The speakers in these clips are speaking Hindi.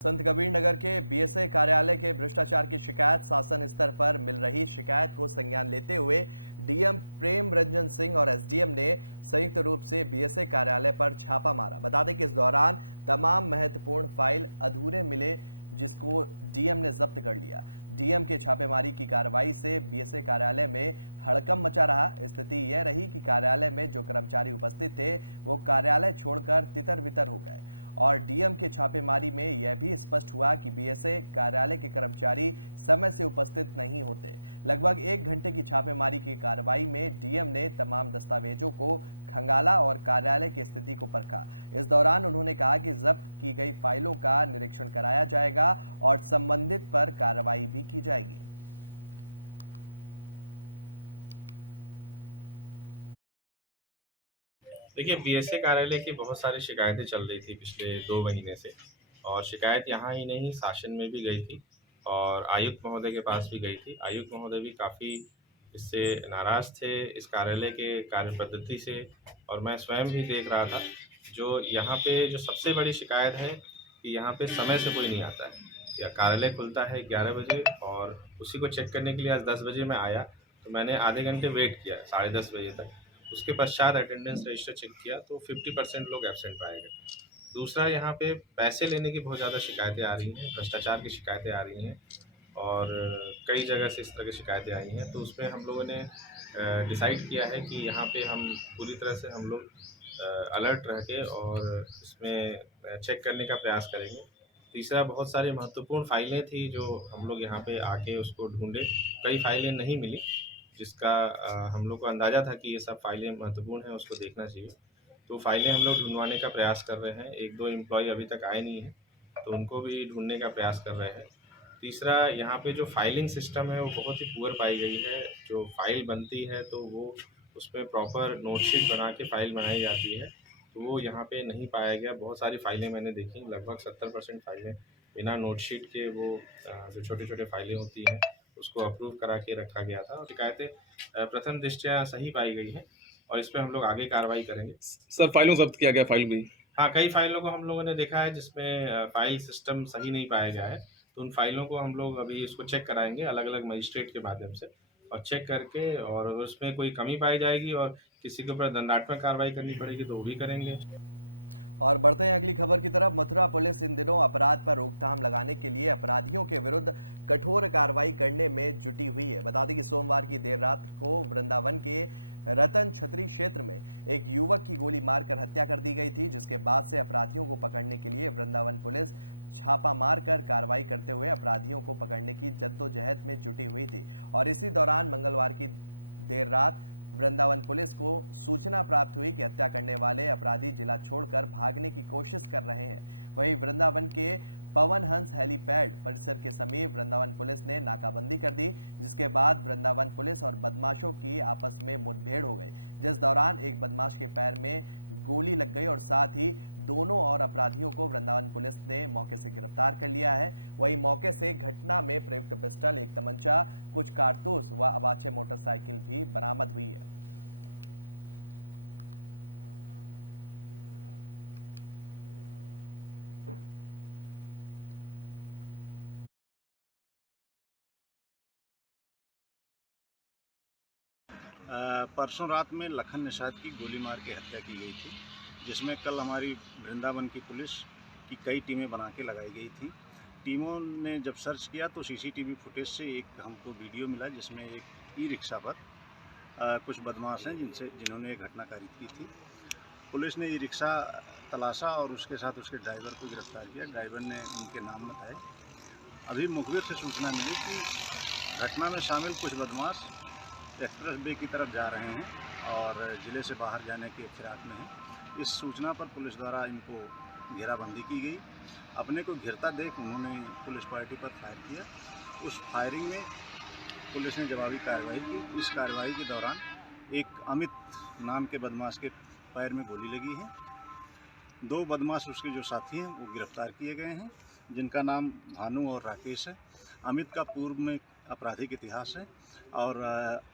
संत कबीर नगर के बीएसए कार्यालय के भ्रष्टाचार की शिकायत शासन स्तर पर मिल रही शिकायत को संज्ञान लेते हुए डीएम प्रेम रंजन सिंह और एसडीएम ने संयुक्त रूप से बीएसए कार्यालय पर छापा मारा। बता दें कि इस दौरान तमाम महत्वपूर्ण फाइल अधूरे मिले, जिसको डीएम ने जब्त कर लिया। डीएम के छापेमारी की कार्रवाई से बीएसए कार्यालय में हड़कंप मचा रहा। स्थिति यह रही कि कार्यालय में जो कर्मचारी उपस्थित थे वो कार्यालय छोड़कर तितर बितर हो गए और डीएम के छापेमारी में यह भी स्पष्ट हुआ कि बीएसए कार्यालय के कर्मचारी समय से उपस्थित नहीं होते। लगभग 1 घंटे की छापेमारी की कार्रवाई में डीएम ने तमाम दस्तावेजों को खंगाला और कार्यालय की स्थिति को परखा। इस दौरान उन्होंने कहा कि जब्त की गई फाइलों का निरीक्षण कराया जाएगा और संबंधित पर कार्रवाई भी की जाएगी। देखिए, बीएसए कार्यालय की बहुत सारी शिकायतें चल रही थी पिछले 2 महीने से। और शिकायत यहाँ ही नहीं, शासन में भी गई थी और आयुक्त महोदय के पास भी गई थी। आयुक्त महोदय भी काफ़ी इससे नाराज़ थे, इस कार्यालय के कार्य पद्धति से। और मैं स्वयं भी देख रहा था। जो यहाँ पे जो सबसे बड़ी शिकायत है कि यहाँ पे समय से कोई नहीं आता है। या कार्यालय खुलता है 11 बजे और उसी को चेक करने के लिए आज 10 बजे मैं आया, तो मैंने आधे घंटे वेट किया, साढ़े 10 बजे तक। उसके पश्चात अटेंडेंस रजिस्टर चेक किया तो 50% लोग एब्सेंट पाए गए। दूसरा, यहाँ पे पैसे लेने की बहुत ज़्यादा शिकायतें आ रही हैं, भ्रष्टाचार की शिकायतें आ रही हैं और कई जगह से इस तरह की शिकायतें आई हैं। तो उसमें हम लोगों ने डिसाइड किया है कि यहाँ पे हम पूरी तरह से हम लोग अलर्ट रह के और इसमें चेक करने का प्रयास करेंगे। तीसरा, बहुत सारी महत्वपूर्ण फाइलें थी जो हम लोग यहाँ पे आके उसको ढूंढे। कई फाइलें नहीं मिली, जिसका हम लोग को अंदाज़ा था कि ये सब फाइलें महत्वपूर्ण हैं, उसको देखना चाहिए। तो फाइलें हम लोग ढूंढवाने का प्रयास कर रहे हैं। 1-2 एम्प्लॉय अभी तक आए नहीं हैं, तो उनको भी ढूंढने का प्रयास कर रहे हैं। तीसरा, यहाँ पे जो फाइलिंग सिस्टम है वो बहुत ही पुअर पाई गई है। जो फाइल बनती है तो वो उसमें प्रॉपर नोटशीट बना के फाइल बनाई जाती है, तो वो यहाँ पे नहीं पाया गया। बहुत सारी फाइलें मैंने देखी, लगभग 70% फाइलें बिना नोटशीट के, वो जो छोटे-छोटे फाइलें होती हैं उसको अप्रूव करा के रखा गया था। और शिकायतें प्रथम दृष्टया सही पाई गई हैं और इस पे हम लोग आगे कार्रवाई करेंगे। सर, फाइलों जब्त किया गया, फाइल भी। हाँ, कई फाइलों को हम लोगों ने देखा है जिसमें फाइल सिस्टम सही नहीं पाया गया है, तो उन फाइलों को हम लोग अभी इसको चेक कराएँगे अलग-अलग मजिस्ट्रेट के माध्यम से और चेक करके, और अगर उसमें कोई कमी पाई जाएगी और किसी के ऊपर दंडात्मक कार्रवाई करनी पड़ेगी तो वो भी करेंगे। और बढ़ते हैं अगली खबर की तरफ। मथुरा पुलिस इन दिनों अपराध पर रोकथाम लगाने के लिए अपराधियों के विरुद्ध कठोर कार्रवाई करने में जुटी हुई है। बता दें कि सोमवार की देर रात को वृंदावन के रतन छतरी क्षेत्र में एक युवक की गोली मारकर हत्या कर दी गई थी, जिसके बाद से अपराधियों को पकड़ने के लिए वृंदावन पुलिस छापा मारकर कार्रवाई करते हुए अपराधियों को पकड़ने की जद्दोजहद में जुटी हुई थी। और इसी दौरान मंगलवार की देर रात वृंदावन पुलिस को सूचना प्राप्त हुई कि हत्या करने वाले अपराधी जिला छोड़कर भागने की कोशिश कर रहे हैं। वहीं वृंदावन के पवन हंस हेलीपैड परिसर के समीप वृंदावन पुलिस ने नाकाबंदी कर दी, जिसके बाद वृंदावन पुलिस और बदमाशों की आपस में मुठभेड़ हो गई, जिस दौरान एक बदमाश के पैर में गोली लग गई और साथ ही दोनों और अपराधियों को वृंदावन पुलिस ने मौके से गिरफ्तार कर लिया है। वहीं मौके से घटना में प्रयुक्त पिस्टल, एक तमंचा, कुछ कारतूस व अपाचे मोटरसाइकिल भी बरामद हुई है। परसों रात में लखन निषाद की गोली मार के हत्या की गई थी, जिसमें कल हमारी वृंदावन की पुलिस की कई टीमें बना के लगाई गई थी। टीमों ने जब सर्च किया तो सीसीटीवी फुटेज से एक हमको वीडियो मिला, जिसमें एक ई रिक्शा पर कुछ बदमाश हैं जिन्होंने ये घटना कारित की थी। पुलिस ने ये रिक्शा तलाशा और उसके साथ उसके ड्राइवर को गिरफ्तार किया। ड्राइवर ने उनके नाम बताए। अभी मुखबिर से सूचना मिली कि घटना में शामिल कुछ बदमाश एक्सप्रेस वे की तरफ जा रहे हैं और ज़िले से बाहर जाने के फिराक में हैं। इस सूचना पर पुलिस द्वारा इनको घेराबंदी की गई। अपने को घिरता देख उन्होंने पुलिस पार्टी पर फायर किया। उस फायरिंग में पुलिस ने जवाबी कार्रवाई की। इस कार्रवाई के दौरान एक अमित नाम के बदमाश के पैर में गोली लगी है। 2 बदमाश उसके जो साथी हैं वो गिरफ्तार किए गए हैं, जिनका नाम भानु और राकेश है। अमित का पूर्व में आपराधिक इतिहास है और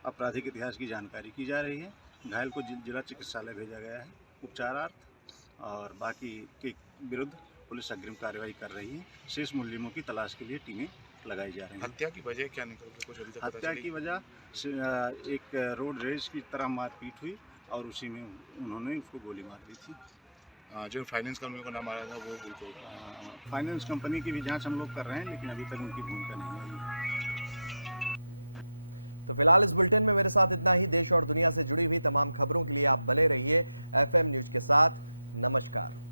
आपराधिक इतिहास की जानकारी की जा रही है। घायल को जिला चिकित्सालय भेजा गया है उपचारार्थ और बाकी के विरुद्ध पुलिस अग्रिम कार्रवाई कर रही है। शेष मुलजिमों की तलाश के लिए टीमें लगाई जा रही हैं। हत्या की वजह क्या निकल के कुछ अभी तक पता हत्या चली? की वजह एक रोड रेज की तरह मारपीट हुई और उसी में उन्होंने उसको गोली मार दी थी। जो फाइनेंस कंपनी का नाम आ रहा था वो बिल्कुल फाइनेंस कंपनी की भी जांच हम लोग कर रहे हैं, लेकिन अभी तक उनकी भूमिका नहीं आई। तो फिलहाल इस बुलेटिन में मेरे साथ इतना ही। देश और दुनिया से जुड़ी हुई तमाम खबरों के लिए आप बने रहिए FM न्यूज के साथ। नमस्कार।